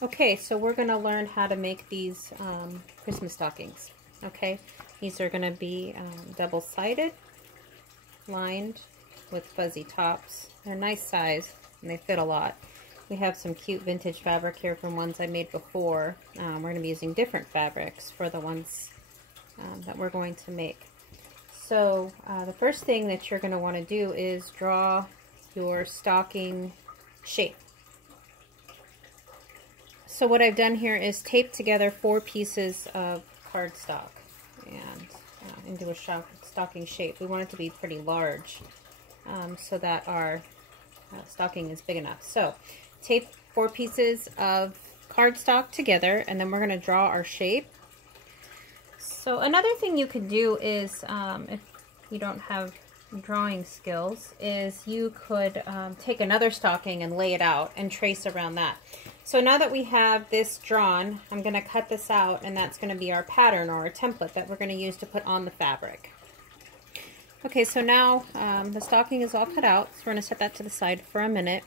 Okay, so we're going to learn how to make these Christmas stockings. Okay, these are going to be double-sided, lined with fuzzy tops. They're a nice size and they fit a lot. We have some cute vintage fabric here from ones I made before. We're going to be using different fabrics for the ones that we're going to make. So the first thing that you're going to want to do is draw your stocking shape. So what I've done here is tape together 4 pieces of cardstock and into a stocking shape. We want it to be pretty large so that our stocking is big enough. So tape 4 pieces of cardstock together, and then we're going to draw our shape. So another thing you could do is, if you don't have drawing skills, is you could take another stocking and lay it out and trace around that. So now that we have this drawn, I'm going to cut this out, and that's going to be our pattern or our template that we're going to use to put on the fabric. Okay, so now the stocking is all cut out, so we're going to set that to the side for a minute.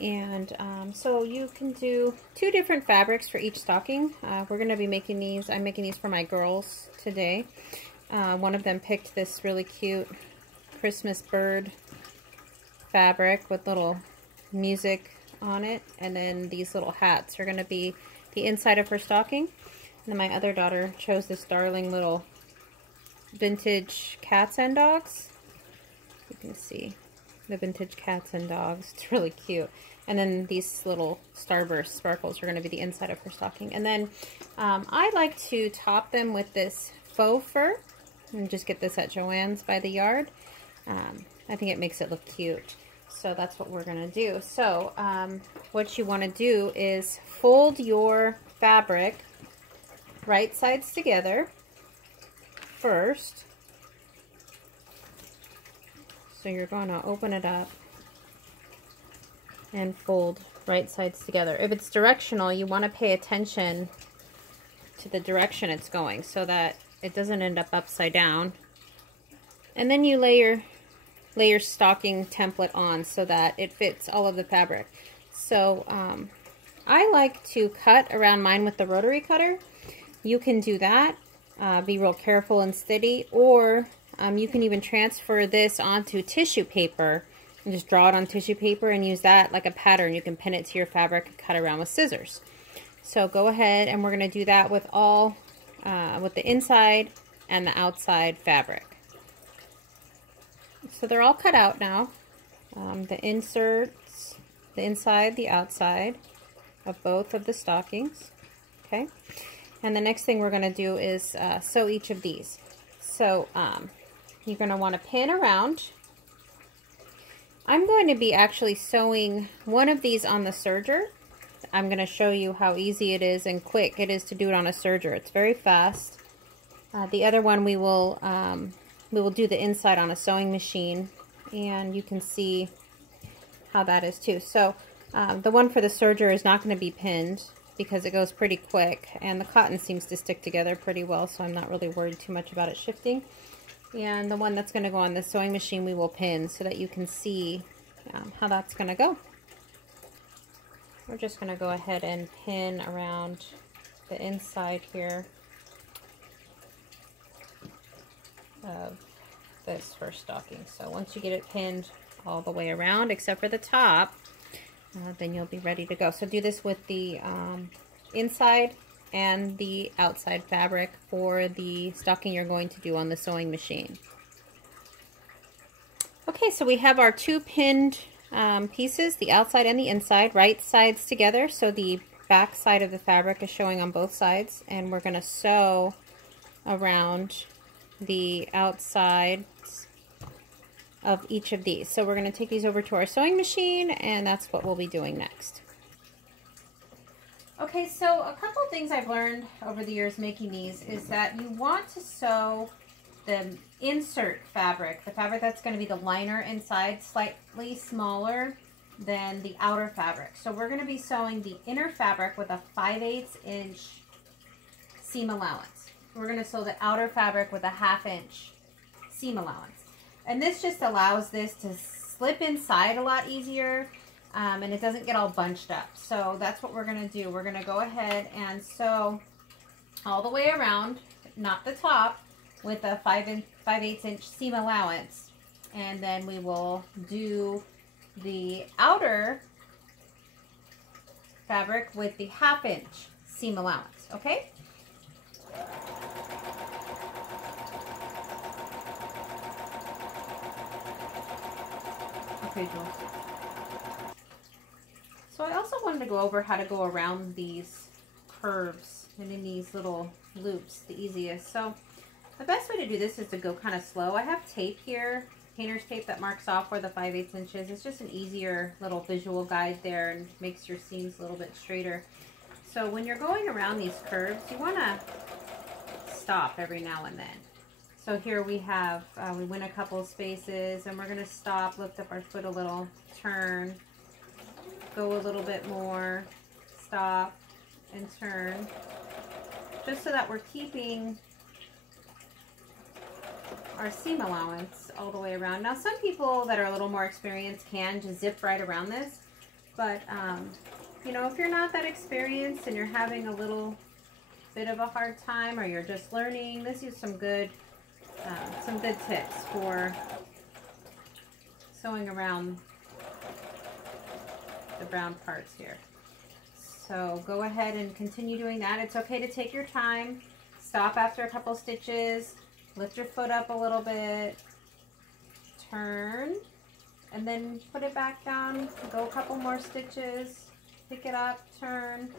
And so you can do 2 different fabrics for each stocking. We're going to be making these. I'm making these for my girls today. One of them picked this really cute Christmas bird fabric with little music on it, and then these little hats are going to be the inside of her stocking. And then my other daughter chose this darling little vintage cats and dogs. You can see the vintage cats and dogs. It's really cute. And then these little starburst sparkles are going to be the inside of her stocking. And then I like to top them with this faux fur. And just get this at Joann's by the yard. I think it makes it look cute. So that's what we're going to do. So what you want to do is fold your fabric right sides together first. So you're going to open it up and fold right sides together. If it's directional, you want to pay attention to the direction it's going so that it doesn't end up upside down. And then you lay your stocking template on so that it fits all of the fabric. So I like to cut around mine with the rotary cutter. You can do that. Be real careful and steady, or you can even transfer this onto tissue paper and just draw it on tissue paper and use that like a pattern. You can pin it to your fabric and cut around with scissors. So go ahead, and we're going to do that with all with the inside and the outside fabric. So they're all cut out now. The inserts, the inside, the outside of both of the stockings. Okay. And the next thing we're going to do is sew each of these. So you're going to want to pin around. I'm going to be actually sewing one of these on the serger. I'm going to show you how easy it is and quick it is to do it on a serger. It's very fast. The other one we will do the inside on a sewing machine, and you can see how that is too. So the one for the serger is not going to be pinned because it goes pretty quick, and the cotton seems to stick together pretty well, so I'm not really worried too much about it shifting. And the one that's going to go on the sewing machine we will pin so that you can see how that's going to go. We're just going to go ahead and pin around the inside here of this first stocking. So once you get it pinned all the way around except for the top, then you'll be ready to go. So do this with the inside and the outside fabric for the stocking you're going to do on the sewing machine. Okay, so we have our 2 pinned pieces, the outside and the inside, right sides together. So the back side of the fabric is showing on both sides, and we're going to sew around the outsides of each of these. So we're going to take these over to our sewing machine, and that's what we'll be doing next. Okay, so a couple things I've learned over the years making these is that you want to sew the insert fabric, the fabric that's going to be the liner inside, slightly smaller than the outer fabric. So we're going to be sewing the inner fabric with a 5/8 inch seam allowance. We're going to sew the outer fabric with a 1/2 inch seam allowance. And this just allows this to slip inside a lot easier. and it doesn't get all bunched up. So that's what we're going to do. We're going to go ahead and sew all the way around, not the top, with a 5/8 inch seam allowance. And then we will do the outer fabric with the 1/2 inch seam allowance, okay? Okay, Jules. So I also wanted to go over how to go around these curves and in these little loops the easiest. So the best way to do this is to go kind of slow. I have tape here, painter's tape, that marks off where the 5/8 inches. It's just an easier little visual guide there and makes your seams a little bit straighter. So when you're going around these curves, you want to stop every now and then. So here we have, we went a couple spaces and we're going to stop, lift up our foot a little, turn, go a little bit more, stop, and turn, just so that we're keeping our seam allowance all the way around. Now some people that are a little more experienced can just zip right around this, but you know, if you're not that experienced and you're having a little bit of a hard time, or you're just learning, this is some good tips for sewing around the brown parts here. So go ahead and continue doing that. It's okay to take your time. Stop after a couple stitches, lift your foot up a little bit, turn, and then put it back down, go a couple more stitches, pick it up, turn.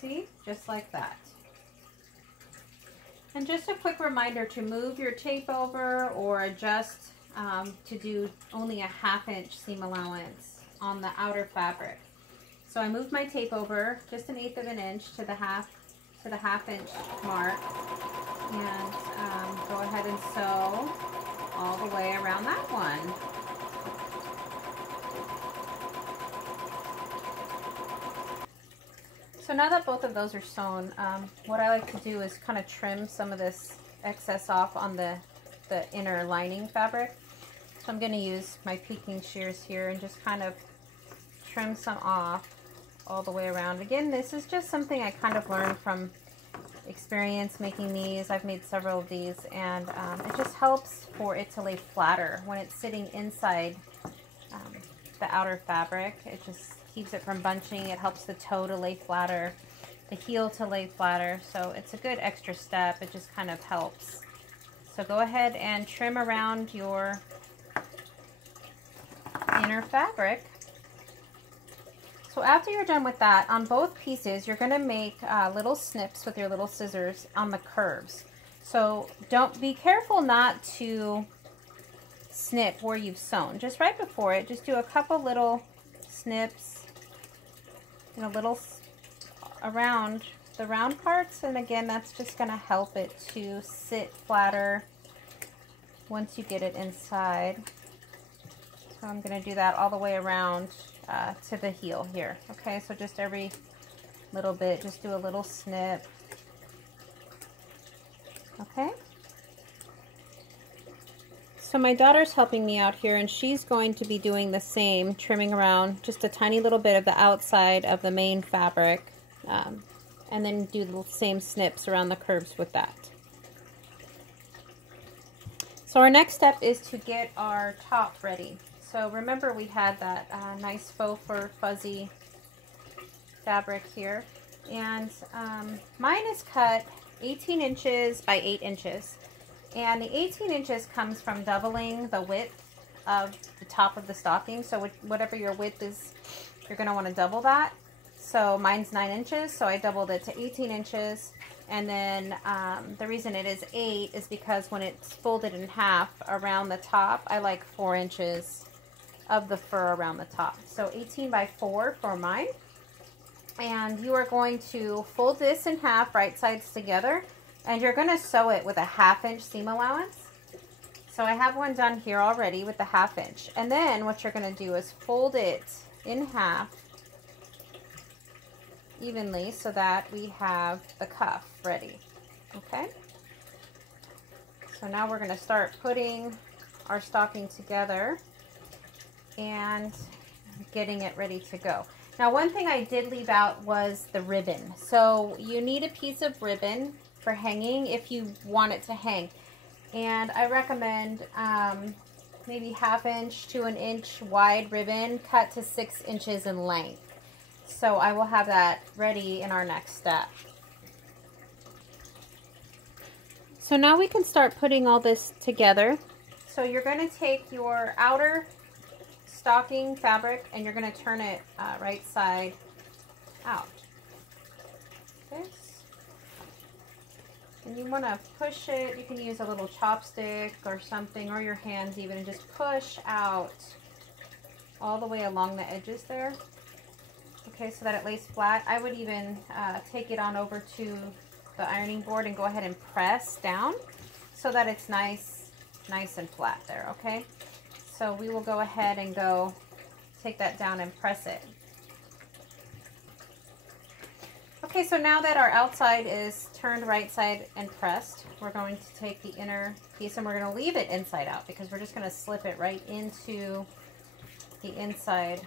See, just like that. And just a quick reminder to move your tape over or adjust to do only a 1/2 inch seam allowance on the outer fabric. So I moved my tape over just 1/8 of an inch to the half inch mark, and go ahead and sew all the way around that one. So now that both of those are sewn, what I like to do is kind of trim some of this excess off on the inner lining fabric. So I'm going to use my peeking shears here and just kind of trim some off all the way around. Again, this is just something I kind of learned from experience making these. I've made several of these, and it just helps for it to lay flatter when it's sitting inside the outer fabric. It just keeps it from bunching. It helps the toe to lay flatter, the heel to lay flatter. So it's a good extra step. It just kind of helps. So go ahead and trim around your inner fabric. So after you're done with that, on both pieces, you're going to make little snips with your little scissors on the curves. So be careful not to snip where you've sewn. Just right before it, just do a couple little snips, you know, little around the round parts. And again, that's just going to help it to sit flatter once you get it inside. So I'm going to do that all the way around to the heel here. Okay, so just every little bit, just do a little snip. Okay. So my daughter's helping me out here, and she's going to be doing the same, trimming around just a tiny little bit of the outside of the main fabric, and then do the same snips around the curves with that. So our next step is to get our top ready. So remember, we had that nice faux fur fuzzy fabric here, and mine is cut 18 inches by 8 inches. And the 18 inches comes from doubling the width of the top of the stocking. So whatever your width is, you're going to want to double that. So mine's 9 inches, so I doubled it to 18 inches. And then the reason it is 8 is because when it's folded in half around the top, I like 4 inches of the fur around the top. So 18 by 4 for mine. And you are going to fold this in half, right sides together. And you're going to sew it with a 1/2 inch seam allowance. So I have one done here already with the 1/2 inch. And then what you're going to do is fold it in half evenly so that we have the cuff ready. Okay? So now we're going to start putting our stocking together. and getting it ready to go. Now, one thing I did leave out was the ribbon. So you need a piece of ribbon for hanging if you want it to hang. And I recommend maybe 1/2 inch to 1 inch wide ribbon cut to 6 inches in length. So I will have that ready in our next step. So now we can start putting all this together. So you're going to take your outer stocking fabric and you're going to turn it right side out. This. And you want to push it. You can use a little chopstick or something, or your hands even, and just push out all the way along the edges there. Okay, so that it lays flat. I would even take it on over to the ironing board and go ahead and press down so that it's nice and flat there, okay? So we will go ahead and take that down and press it. Okay, so now that our outside is turned right side and pressed, we're going to take the inner piece and we're going to leave it inside out because we're just going to slip it right into the inside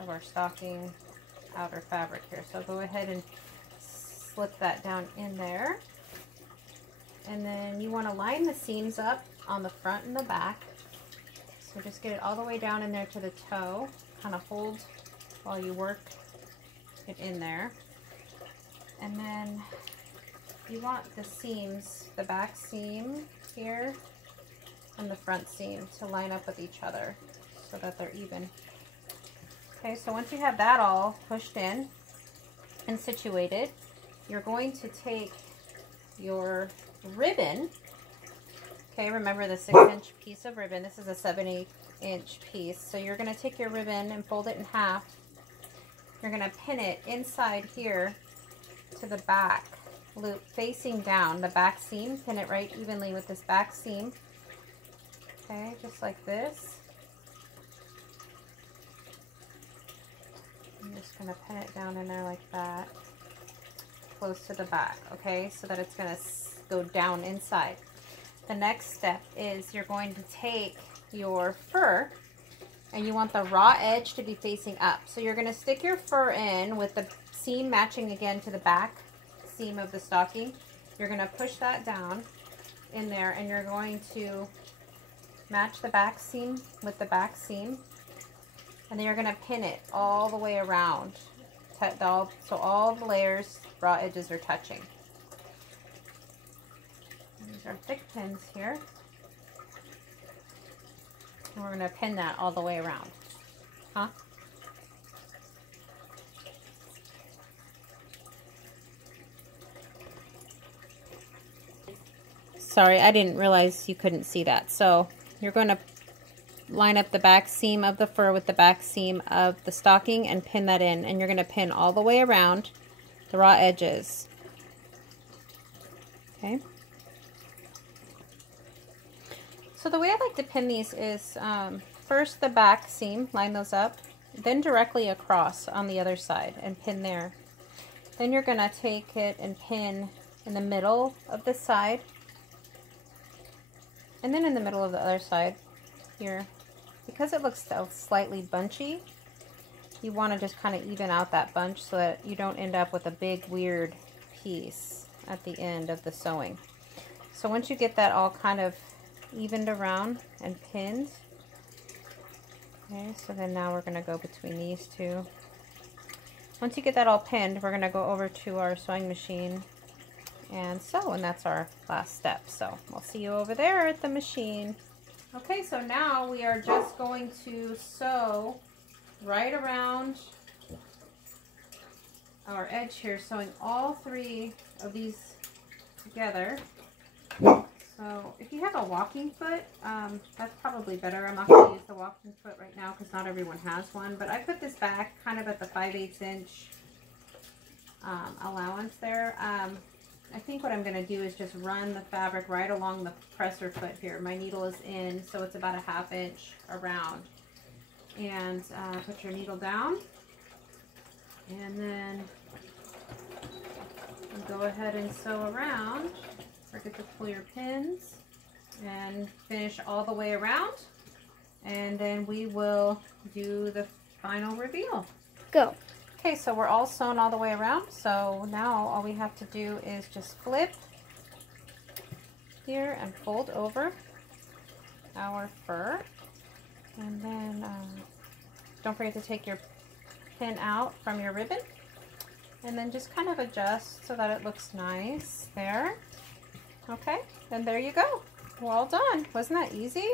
of our stocking outer fabric here. So go ahead and slip that down in there. And then you want to line the seams up on the front and the back. So just get it all the way down in there to the toe. Kind of hold while you work it in there. And then you want the seams, the back seam here and the front seam to line up with each other so that they're even. Okay, so once you have that all pushed in and situated, you're going to take your ribbon. Okay, remember the 6-inch piece of ribbon. This is a 7/8-inch piece. So you're going to take your ribbon and fold it in half. You're going to pin it inside here to the back loop facing down the back seam. Pin it right evenly with this back seam. Okay, just like this. I'm just going to pin it down in there like that, close to the back, okay, so that it's going to go down inside. The next step is you're going to take your fur and you want the raw edge to be facing up. So you're going to stick your fur in with the seam matching again to the back seam of the stocking. You're going to push that down in there and you're going to match the back seam with the back seam. And then you're going to pin it all the way around. So all the layers, raw edges are touching. These are thick pins here. And we're going to pin that all the way around. Huh? Sorry, I didn't realize you couldn't see that. So you're going to line up the back seam of the fur with the back seam of the stocking and pin that in. And you're going to pin all the way around the raw edges. Okay. So the way I like to pin these is first the back seam, line those up, then directly across on the other side and pin there. Then you're going to take it and pin in the middle of the side and then in the middle of the other side here. Because it looks slightly bunchy, you want to just kind of even out that bunch so that you don't end up with a big weird piece at the end of the sewing. So once you get that all kind of evened around and pinned, okay, so then now we're going to go between these two. Once you get that all pinned, we're going to go over to our sewing machine and sew, and that's our last step. So we'll see you over there at the machine. Okay, so now we are just going to sew right around our edge here, sewing all 3 of these together. So if you have a walking foot, that's probably better. I'm not going to use the walking foot right now because not everyone has one, but I put this back kind of at the 5/8" allowance there. I think what I'm going to do is just run the fabric right along the presser foot here. My needle is in, so it's about a 1/2 inch around. And put your needle down, and then go ahead and sew around. Forget to pull your pins and finish all the way around. and then we will do the final reveal. Go. Okay, so we're all sewn all the way around. So now all we have to do is just flip here and fold over our fur. And then don't forget to take your pin out from your ribbon. And then just kind of adjust so that it looks nice there. Okay, and there you go. We're all done. Wasn't that easy?